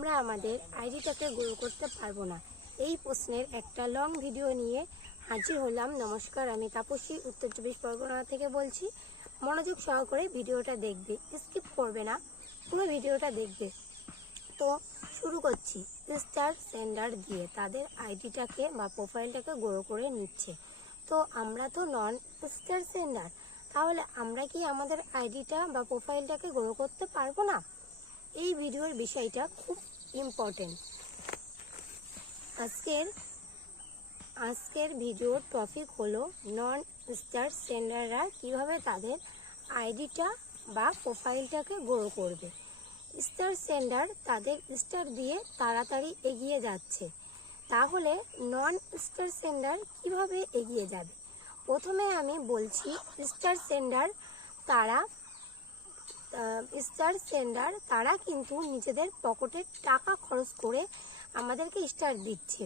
আমরা আমাদের আইডিটাকে গ্রো করতে পারবো না? এই প্রশ্নের একটা লং ভিডিও নিয়ে হাজির হলাম। নমস্কার, আমি তাপসী উত্তর 24 পরগনা থেকে বলছি। মনোযোগ সহকারে ভিডিওটা দেখবে, স্কিপ করবে না, পুরো ভিডিওটা দেখবে। তো শুরু করছি। স্টার সেন্ডার দিয়ে তাদের আইডিটাকে বা প্রোফাইলটাকে গ্রো করে নিচ্ছে। তো আমরা তো নন স্টার সেন্ডার, তাহলে আমরা কি আমাদের আইডিটা বা প্রোফাইলটাকে গ্রো করতে পারবো না? এই ভিডিওর বিষয়টা খুব ইম্পর্টেন্ট। আজকের ভিডিওর টপিক হলো নন স্টার সেন্ডাররা কিভাবে তাদের আইডিটা বা প্রোফাইলটাকে গ্রো করবে। স্টার সেন্ডার তাদের স্টার দিয়ে তাড়াতাড়ি এগিয়ে যাচ্ছে, তাহলে নন স্টার সেন্ডার কিভাবে এগিয়ে যাবে? প্রথমে আমি বলছি, স্টার সেন্ডার তারা কিন্তু নিজেদের পকেটের টাকা খরচ করে আমাদেরকে স্টার দিচ্ছে।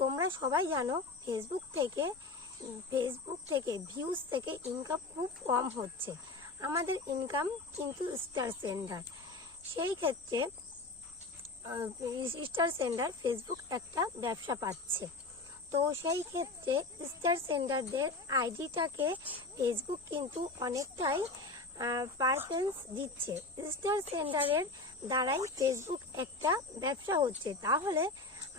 তোমরা সবাই জানো, ফেসবুক থেকে ভিউজ থেকে ইনকাম খুব কম হচ্ছে। আমাদের ইনকাম কিন্তু স্টার সেন্ডার। সেই ক্ষেত্রে স্টার সেন্ডার ফেসবুক একটা ব্যবসা পাচ্ছে। তো সেই ক্ষেত্রে স্টার সেন্ডারদের আইডিটাকে ফেসবুক কিন্তু অনেকটাই পারফরমেন্স দিচ্ছে। স্টার সেন্ডারের দ্বারাই ফেসবুক একটা ব্যবসা হচ্ছে। তাহলে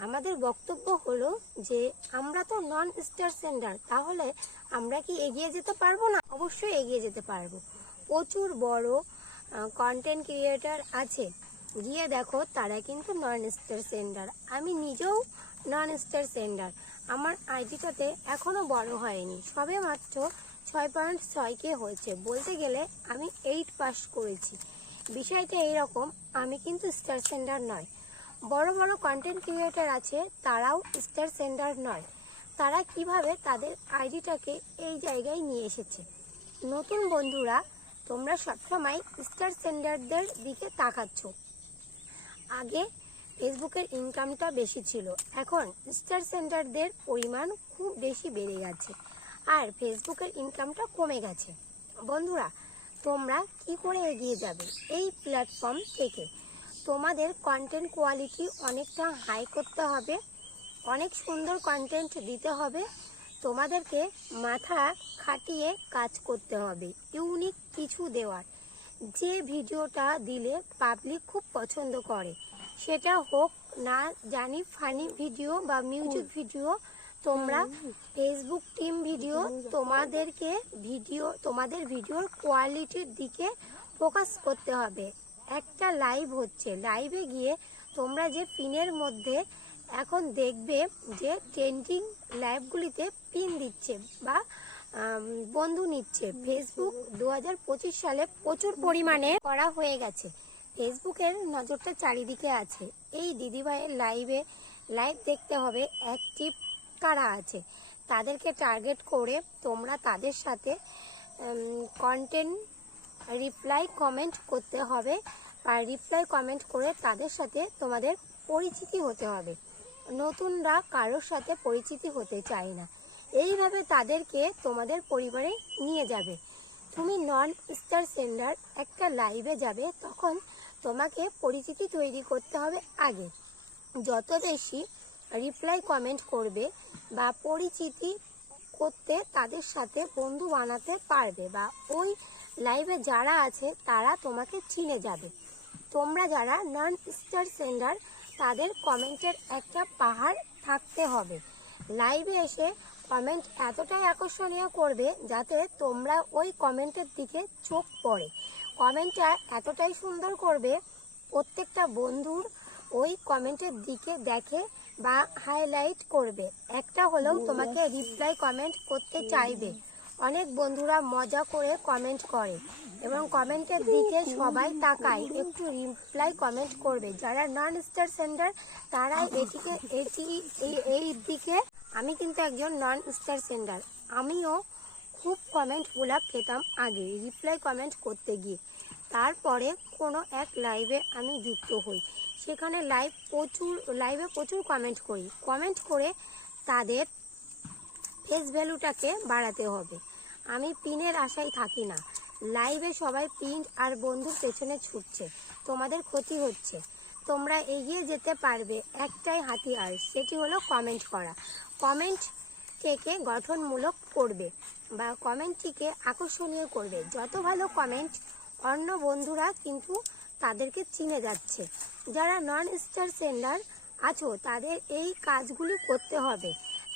আমাদের বক্তব্য হলো যে আমরা তো নন স্টার সেন্ডার, তাহলে আমরা কি এগিয়ে যেতে পারবো না? অবশ্যই এগিয়ে যেতে পারবো। প্রচুর বড় কন্টেন্ট ক্রিয়েটার আছে, গিয়ে দেখো তারা কিন্তু নন স্টার সেন্ডার। আমি নিজেও নন স্টার সেন্ডার। আমার আইডিটাতে এখনো বড় হয়নি, সবে মাত্র 6.6K হয়েছে। বলতে গেলে আমি 8 পাস করেছি। বিষয়টা এইরকম, আমি কিন্তু স্টার সেন্ডার নয়। বড় বড় কন্টেন্ট ক্রিয়েটার আছে, তারাও স্টার সেন্ডার নয়। তারা কিভাবে তাদের আইডিটাকে এই জায়গায় নিয়ে এসেছে? নতুন বন্ধুরা, তোমরা সবসময় স্টার সেন্ডারদের দিকে তাকাচ্ছ। আগে ফেসবুকের ইনকামটা বেশি ছিল, এখন স্টার সেন্ডারদের পরিমাণ খুব বেশি বেড়ে গেছে আর ফেসবুকের ইনকামটা কমে গেছে। বন্ধুরা, তোমরা কি করে এগিয়ে যাবে এই প্ল্যাটফর্ম থেকে? তোমাদের কন্টেন্ট কোয়ালিটি অনেকটা হাই করতে হবে, অনেক সুন্দর কন্টেন্ট দিতে হবে। তোমাদেরকে মাথা খাটিয়ে কাজ করতে হবে, ইউনিক কিছু দেওয়ার। যে ভিডিওটা দিলে পাবলিক খুব পছন্দ করে, সেটা হোক না জানি ফানি ভিডিও বা মিউজিক ভিডিও, তোমরা ফেসবুক টিম ভিডিও, তোমাদের ভিডিওর কোয়ালিটির দিকে ফোকাস করতে হবে। একটা লাইভ হচ্ছে, লাইভে গিয়ে তোমরা যে পিনের মধ্যে এখন দেখবে যে ট্রেন্ডিং লাইভগুলিতে পিন দিচ্ছে বা বন্ধু নিচ্ছে, ফেসবুক 2025 সালে প্রচুর পরিমাণে করা হয়ে গেছে। ফেসবুকের নজরটা চারিদিকে আছে। এই দিদিভাইয়ের লাইভ দেখতে হবে, অ্যাক্টিভ কারা আছে তাদেরকে টার্গেট করে তোমরা তাদের সাথে কন্টেন্ট রিপ্লাই কমেন্ট করতে হবে, আর রিপ্লাই কমেন্ট করে তাদের সাথে তোমাদের পরিচিতি হতে হবে। নতুনরা কারোর সাথে পরিচিতি হতে চায় না, এইভাবে তাদেরকে তোমাদের পরিবারে নিয়ে যাবে। তুমি নন স্টার সেন্ডার একটা লাইভে যাবে, তখন তোমাকে পরিচিতি তৈরি করতে হবে আগে। যত বেশি রিপ্লাই কমেন্ট করবে বা পরিচিতি করতে তাদের সাথে বন্ধু বানাতে পারবে, বা ওই লাইভে যারা আছে তারা তোমাকে চিনে যাবে। তোমরা যারা নন স্টার সেন্ডার, তাদের কমেন্টের একটা পাহাড় থাকতে হবে। লাইভে এসে কমেন্ট এতটাই আকর্ষণীয় করবে যাতে তোমরা ওই কমেন্টের দিকে চোখ পড়ে। কমেন্টটা এতটাই সুন্দর করবে, প্রত্যেকটা বন্ধুর ওই কমেন্টের দিকে দেখে বা হাইলাইট করবে, একটা হলেও তোমাকে রিপ্লাই কমেন্ট করতে চাইবে। অনেক বন্ধুরা মজা করে কমেন্ট করে এবং কমেন্টের দিকে সবাই তাকায়, একটু রিপ্লাই কমেন্ট করবে। যারা নন স্টার সেন্ডার তারা এই দিকে। আমি কিন্তু একজন নন স্টার সেন্ডার, আমিও খুব কমেন্টগুলো পেতাম আগে রিপ্লাই কমেন্ট করতে গিয়ে। তারপরে কোনো এক লাইভে আমি যুক্ত হই, সেখানে লাইভে প্রচুর কমেন্ট করে তাদের ফেস ভ্যালুটাকে বাড়াতে হবে। আমি পিনের আশায় থাকি না। লাইভে সবাই পিন আর বন্ধুর পেছনে ছুটছে, তোমাদের ক্ষতি হচ্ছে। তোমরা এগিয়ে যেতে পারবে একটাই হাতিয়ার, সেটি হলো কমেন্ট করা। কমেন্টটিকে গঠনমূলক করবে বা কমেন্টটিকে আকর্ষণীয় করবে। যত ভালো কমেন্ট, অন্য বন্ধুরা কিন্তু তাদেরকে চিনে যাচ্ছে। যারা নন স্টার সেন্ডার আছো তাদের এই কাজগুলি করতে হবে।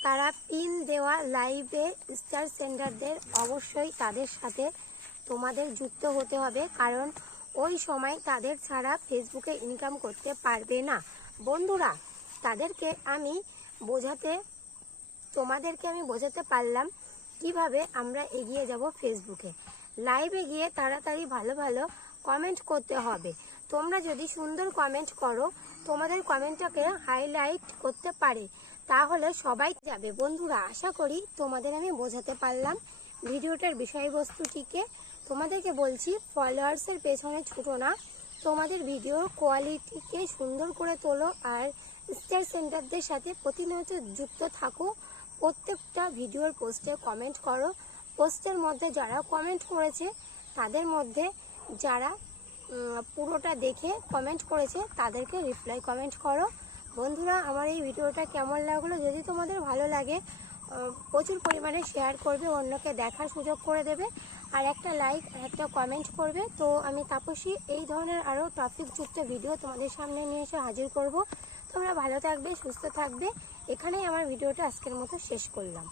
তারা পিন দেওয়া লাইভে স্টার সেন্ডারদের অবশ্যই তাদের সাথে তোমাদের যুক্ত হতে হবে, কারণ ওই সময় তাদের ছাড়া ফেসবুকে ইনকাম করতে পারবে না। বন্ধুরা, তোমাদেরকে আমি বোঝাতে পারলাম কিভাবে আমরা এগিয়ে যাব ফেসবুকে। লাইভে গিয়ে তাড়াতাড়ি ভালো ভালো কমেন্ট করতে হবে। তোমরা যদি সুন্দর কমেন্ট করো, তোমাদের কমেন্টটাকে হাইলাইট করতে পারে, তাহলে সবাই যাবে। বন্ধুরা, আশা করি তোমাদের আমি বোঝাতে পারলাম ভিডিওটার বিষয়বস্তুটিকে। তোমাদেরকে বলছি, ফলোয়ার্সের পেছনে ছুটো না, তোমাদের ভিডিওর কোয়ালিটিকে সুন্দর করে তোলো আর স্টার সেন্টারদের সাথে প্রতিনিয়ত যুক্ত থাকো। প্রত্যেকটা ভিডিওর পোস্টে কমেন্ট করো। পোস্টের মধ্যে যারা কমেন্ট করেছে তাদের মধ্যে যারা পুরোটা দেখে কমেন্ট করেছে তাদেরকে রিপ্লাই কমেন্ট করো। বন্ধুরা, আমার এই ভিডিওটা কেমন লাগলো? যদি তোমাদের ভালো লাগে প্রচুর পরিমাণে শেয়ার করবে, অন্যকে দেখার সুযোগ করে দেবে, আর একটা লাইক আর একটা কমেন্ট করবে। তো আমি তাপসী এই ধরনের আরও টপিকযুক্ত ভিডিও তোমাদের সামনে নিয়ে এসে হাজির করব। তোমরা ভালো থাকবে, সুস্থ থাকবে। এখানেই আমার ভিডিওটা আজকের মতো শেষ করলাম।